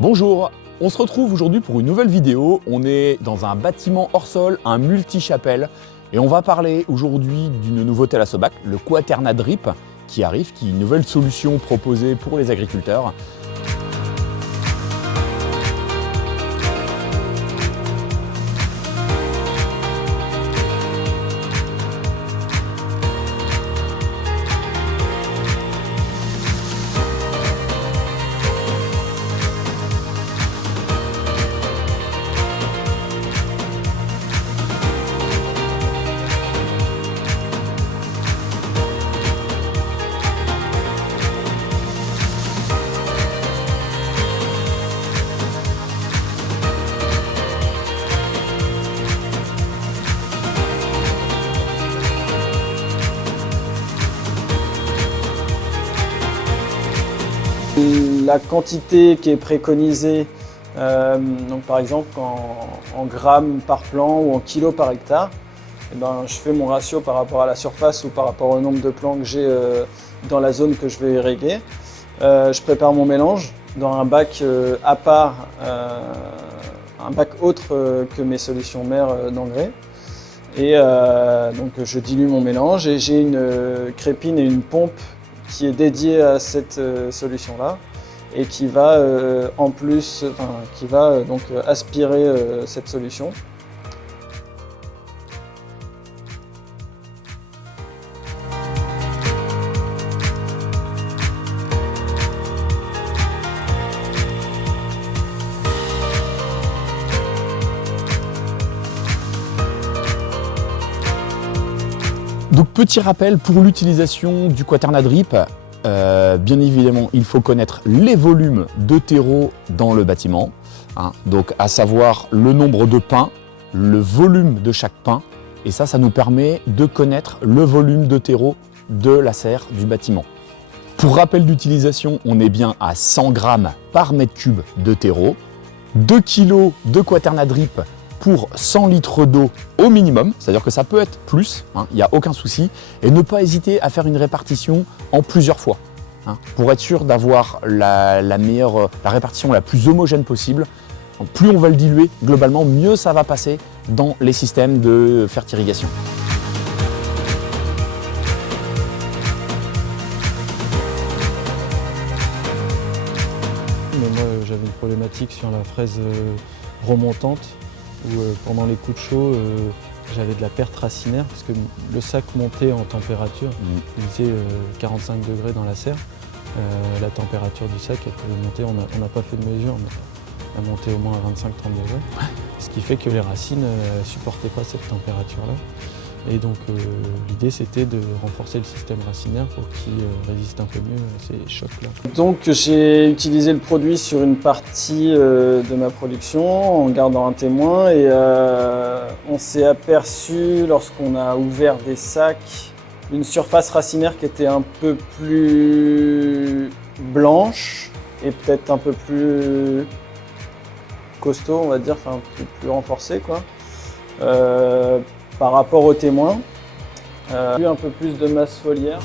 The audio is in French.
Bonjour, on se retrouve aujourd'hui pour une nouvelle vidéo. On est dans un bâtiment hors sol, un multi-chapelle, et on va parler aujourd'hui d'une nouveauté à la SOBAC, le Quaterna Drip qui arrive, qui est une nouvelle solution proposée pour les agriculteurs. La quantité qui est préconisée, donc par exemple en grammes par plan ou en kilos par hectare, je fais mon ratio par rapport à la surface ou par rapport au nombre de plants que j'ai dans la zone que je vais irriguer. Je prépare mon mélange dans un bac à part, un bac autre que mes solutions mères d'engrais. Et donc je dilue mon mélange et j'ai une crépine et une pompe qui est dédiée à cette solution-là et qui va donc aspirer cette solution. Donc petit rappel pour l'utilisation du Quaterna Drip, bien évidemment il faut connaître les volumes de terreau dans le bâtiment, donc à savoir le nombre de pins, le volume de chaque pin, et ça nous permet de connaître le volume de terreau de la serre du bâtiment. Pour rappel d'utilisation, on est bien à 100 grammes par mètre cube de terreau, 2 kg de Quaterna Drip pour 100 litres d'eau au minimum, c'est-à-dire que ça peut être plus, il n'y a aucun souci, et ne pas hésiter à faire une répartition en plusieurs fois, pour être sûr d'avoir la répartition la plus homogène possible. Donc, plus on va le diluer, globalement, mieux ça va passer dans les systèmes de fertirrigation. Mais moi j'avais une problématique sur la fraise remontante, où pendant les coups de chaud, j'avais de la perte racinaire parce que le sac montait en température, il faisait 45 degrés dans la serre. La température du sac, elle pouvait monter, on n'a pas fait de mesure, mais elle a monté au moins à 25-30 degrés. Ce qui fait que les racines ne supportaient pas cette température-là. Et donc l'idée c'était de renforcer le système racinaire pour qu'il résiste un peu mieux à ces chocs-là. Donc j'ai utilisé le produit sur une partie de ma production en gardant un témoin et on s'est aperçu lorsqu'on a ouvert des sacs une surface racinaire qui était un peu plus blanche et peut-être un peu plus costaud, on va dire, enfin plus renforcée quoi. Par rapport au témoin, un peu plus de masse foliaire.